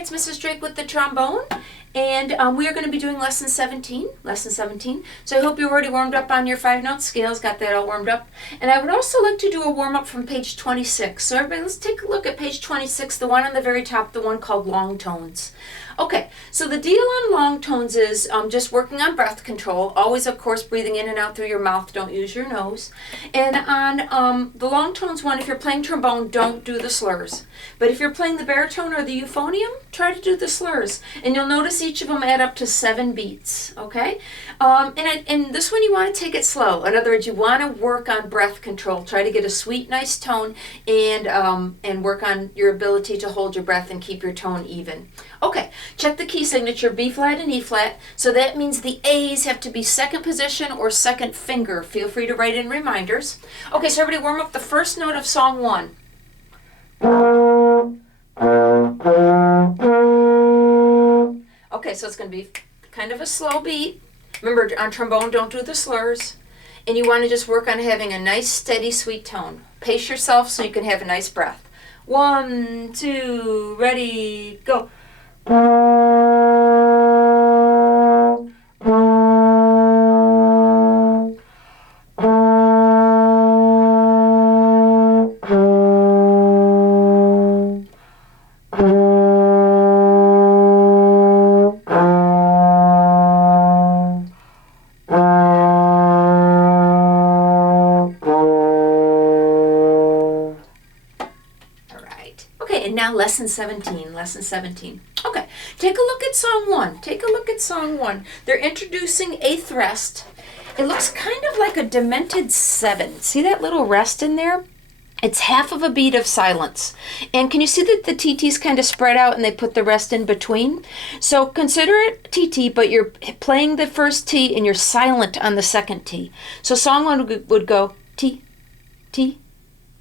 it's Mrs. Drake with the trombone, and we are going to be doing lesson 17. So I hope you're already warmed up on your 5-note scales, got that all warmed up. And I would also like to do a warm-up from page 26. So everybody, let's take a look at page 26, the one on the very top, the one called long tones. Okay, so the deal on long tones is just working on breath control. Always, of course, breathing in and out through your mouth. Don't use your nose. And on the long tones one, if you're playing trombone, don't do the slurs. But if you're playing the baritone or the euphonium, try to do the slurs. And you'll notice each of them add up to 7 beats, okay? And this one you want to take it slow. In other words, you want to work on breath control. Try to get a sweet, nice tone and work on your ability to hold your breath and keep your tone even. Okay, check the key signature, B flat and E flat. So that means the A's have to be second position or second finger. Feel free to write in reminders. Okay, so everybody warm up the first note of song 1. Okay, so it's going to be kind of a slow beat. Remember, on trombone, don't do the slurs. And you want to just work on having a nice, steady, sweet tone. Pace yourself so you can have a nice breath. 1, 2, ready, go. Now lesson 17. Okay, take a look at song 1. They're introducing 8th rest. It looks kind of like a demented 7. See that little rest in there? It's half of a beat of silence. And can you see that the TT's kind of spread out and they put the rest in between? So consider it TT, but you're playing the first T and you're silent on the second T. So song 1 would go T, T,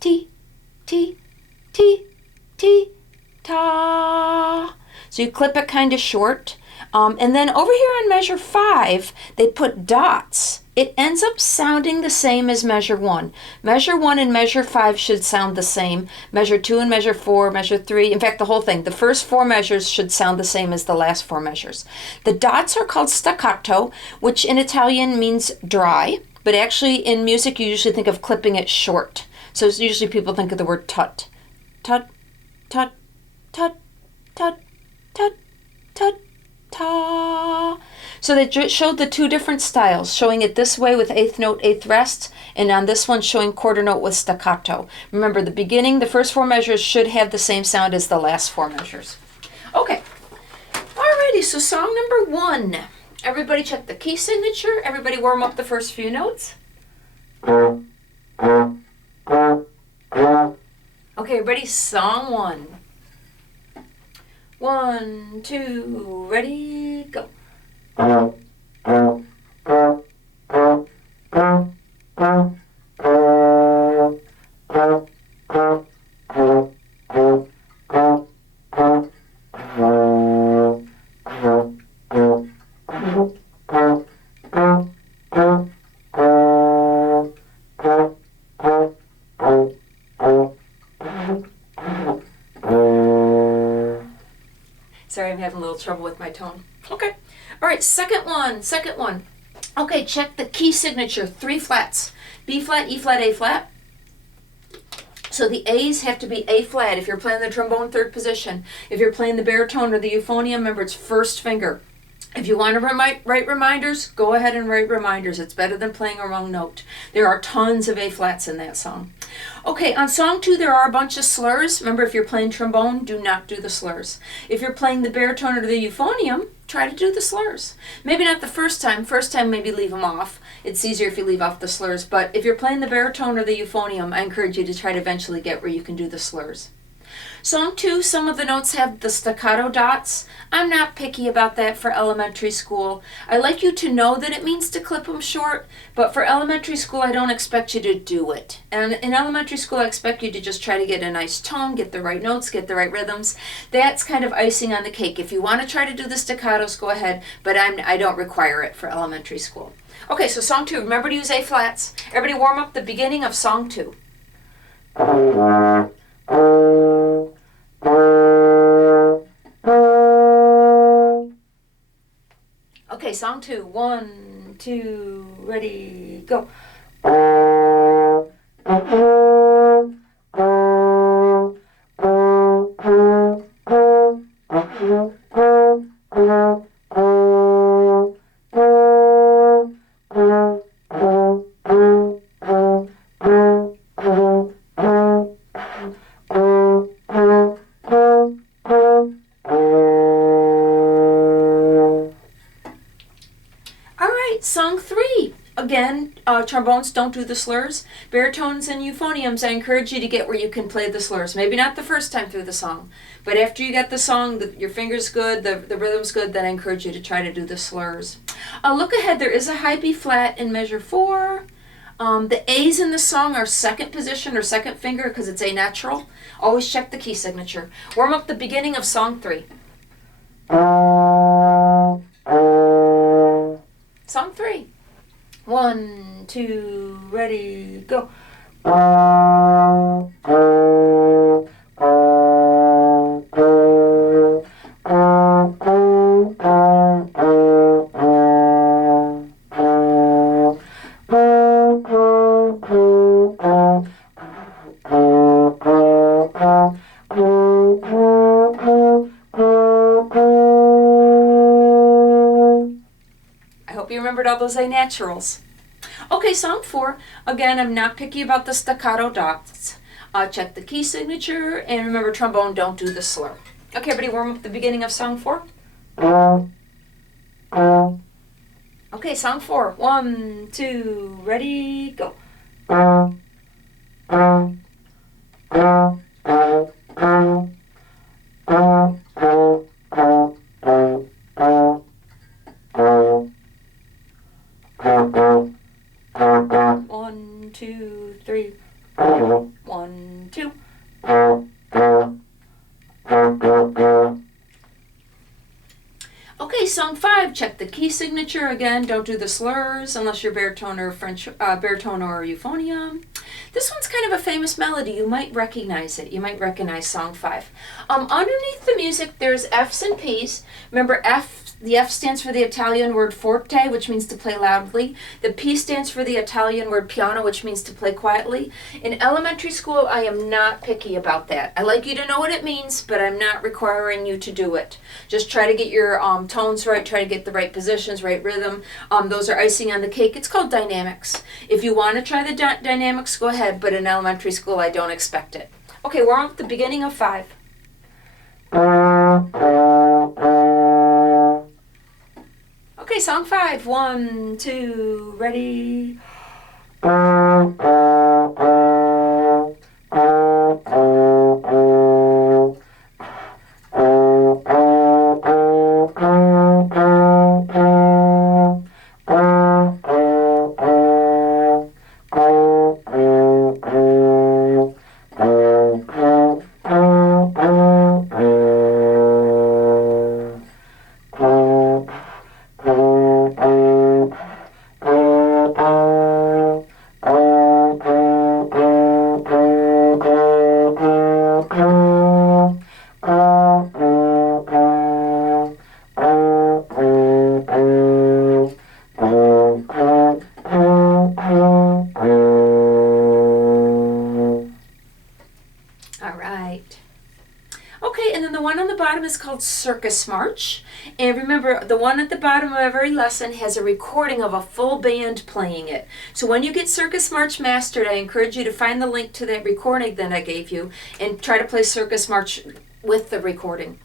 T, T, T, T, ta. So you clip it kind of short. And then over here on measure 5, they put dots. It ends up sounding the same as measure 1. Measure 1 and measure 5 should sound the same. Measure 2 and measure 4, measure 3, in fact, the whole thing. The first 4 measures should sound the same as the last 4 measures. The dots are called staccato, which in Italian means dry, but actually in music you usually think of clipping it short. So usually people think of the word tut. Tut, tut, tut, tut, tut, tut, ta. So they showed the 2 different styles, showing it this way with 8th note, 8th rest, and on this one showing quarter note with staccato. Remember, the beginning, the first 4 measures should have the same sound as the last 4 measures. Okay, alrighty, so song number 1. Everybody check the key signature. Everybody warm up the first few notes. Okay, ready? Song 1. 1, 2, ready, go. Sorry, I'm having a little trouble with my tone. Okay. All right, second one. Okay, check the key signature, 3 flats. B flat, E flat, A flat. So the A's have to be A flat if you're playing the trombone 3rd position. If you're playing the baritone or the euphonium, remember it's first finger. If you want to write reminders, go ahead and write reminders. It's better than playing a wrong note. There are tons of A flats in that song. Okay, on song 2, there are a bunch of slurs. Remember, if you're playing trombone, do not do the slurs. If you're playing the baritone or the euphonium, try to do the slurs. Maybe not the first time. First time, maybe leave them off. It's easier if you leave off the slurs. But if you're playing the baritone or the euphonium, I encourage you to try to eventually get where you can do the slurs. Song 2, some of the notes have the staccato dots. I'm not picky about that for elementary school. I like you to know that it means to clip them short, but for elementary school, I don't expect you to do it. And in elementary school, I expect you to just try to get a nice tone, get the right notes, get the right rhythms. That's kind of icing on the cake. If you want to try to do the staccatos, go ahead, but I don't require it for elementary school. Okay, so song 2, remember to use A flats. Everybody warm up the beginning of song 2. Okay, song 2. 1, 2, ready, go. Song 3. Again, trombones don't do the slurs. Baritones and euphoniums, I encourage you to get where you can play the slurs. Maybe not the first time through the song, but after you get the song, your finger's good, the rhythm's good, then I encourage you to try to do the slurs. Look ahead, there is a high B flat in measure 4. The A's in the song are second position or second finger because it's A natural. Always check the key signature. Warm up the beginning of song 3. Song 3. 1, 2, ready, go. 'I hope you remembered all those A naturals. Okay, song 4. Again, I'm not picky about the staccato dots. Check the key signature, and remember, trombone, don't do the slur. Okay, everybody, warm up the beginning of song 4. Okay, song 4. 1, 2, ready, go. 1, 2, 3. 1, 2. Okay, song 5. Check the key signature again. Don't do the slurs unless you're baritone or baritone or euphonium. This one's kind of a famous melody. You might recognize it. You might recognize song 5. Underneath the music, there's F's and P's. Remember, the F stands for the Italian word forte, which means to play loudly. The P stands for the Italian word piano, which means to play quietly. In elementary school, I am not picky about that. I like you to know what it means, but I'm not requiring you to do it. Just try to get your tones right, try to get the right positions, right rhythm. Those are icing on the cake. It's called dynamics. If you want to try the dynamics, go ahead, but in elementary school, I don't expect it. Okay, we're on the beginning of 5. Okay, song 5. 1, 2, ready. 'Kay, and then the one on the bottom is called Circus March. And remember, the one at the bottom of every lesson has a recording of a full band playing it. So when you get Circus March mastered, I encourage you to find the link to that recording that I gave you and try to play Circus March with the recording.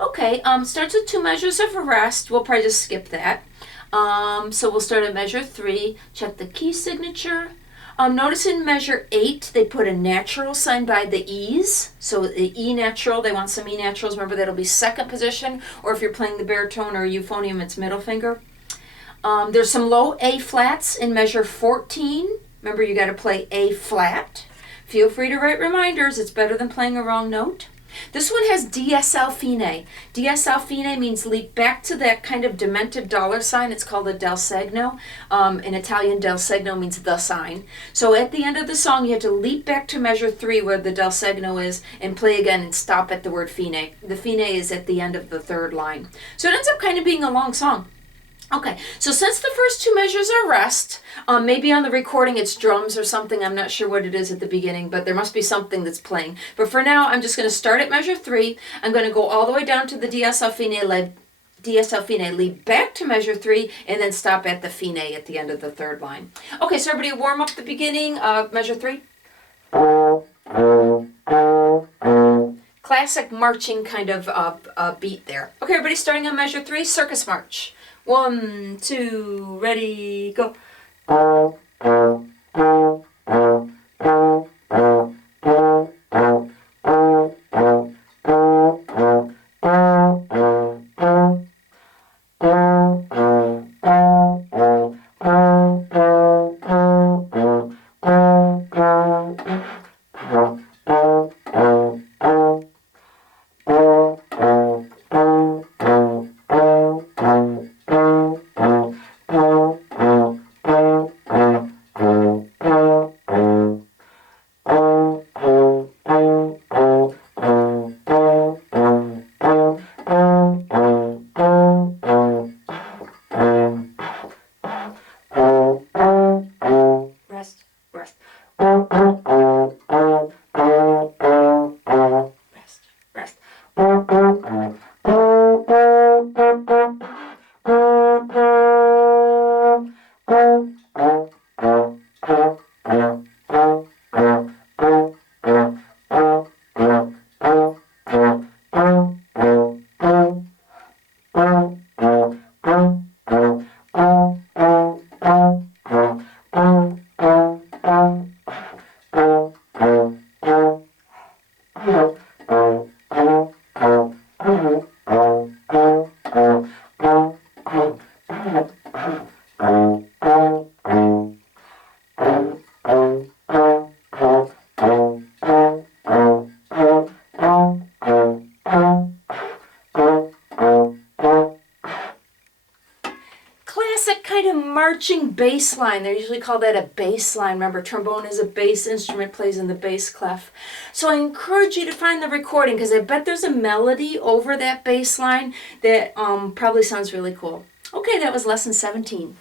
Okay, starts with 2 measures of arrest. We'll probably just skip that. So we'll start at measure 3. Check the key signature. Notice in measure 8, they put a natural sign by the E's. So the E natural, they want some E naturals. Remember, that'll be second position, or if you're playing the baritone or euphonium, it's middle finger. There's some low A flats in measure 14. Remember, you got to play A flat. Feel free to write reminders. It's better than playing a wrong note. This one has DSL fine. DSL fine means leap back to that kind of demented dollar sign. It's called a del segno. In Italian, del segno means the sign. So at the end of the song, you have to leap back to measure 3 where the del segno is and play again and stop at the word fine. The fine is at the end of the 3rd line. So it ends up kind of being a long song. Okay, so since the first two measures are rest, maybe on the recording it's drums or something. I'm not sure what it is at the beginning, but there must be something that's playing. But for now, I'm just going to start at measure 3. I'm going to go all the way down to the DSL fine, lead back to measure 3, and then stop at the fine at the end of the third line. Okay, so everybody warm up the beginning of measure 3. Classic marching kind of beat there. Okay, everybody starting on measure 3, Circus March. 1, 2, ready, go. Rest, rest. Rest, rest. Classic kind of marching bass line. They usually call that a bass line. Remember, trombone is a bass instrument, plays in the bass clef. So I encourage you to find the recording because I bet there's a melody over that bass line that probably sounds really cool. Okay, that was lesson 17.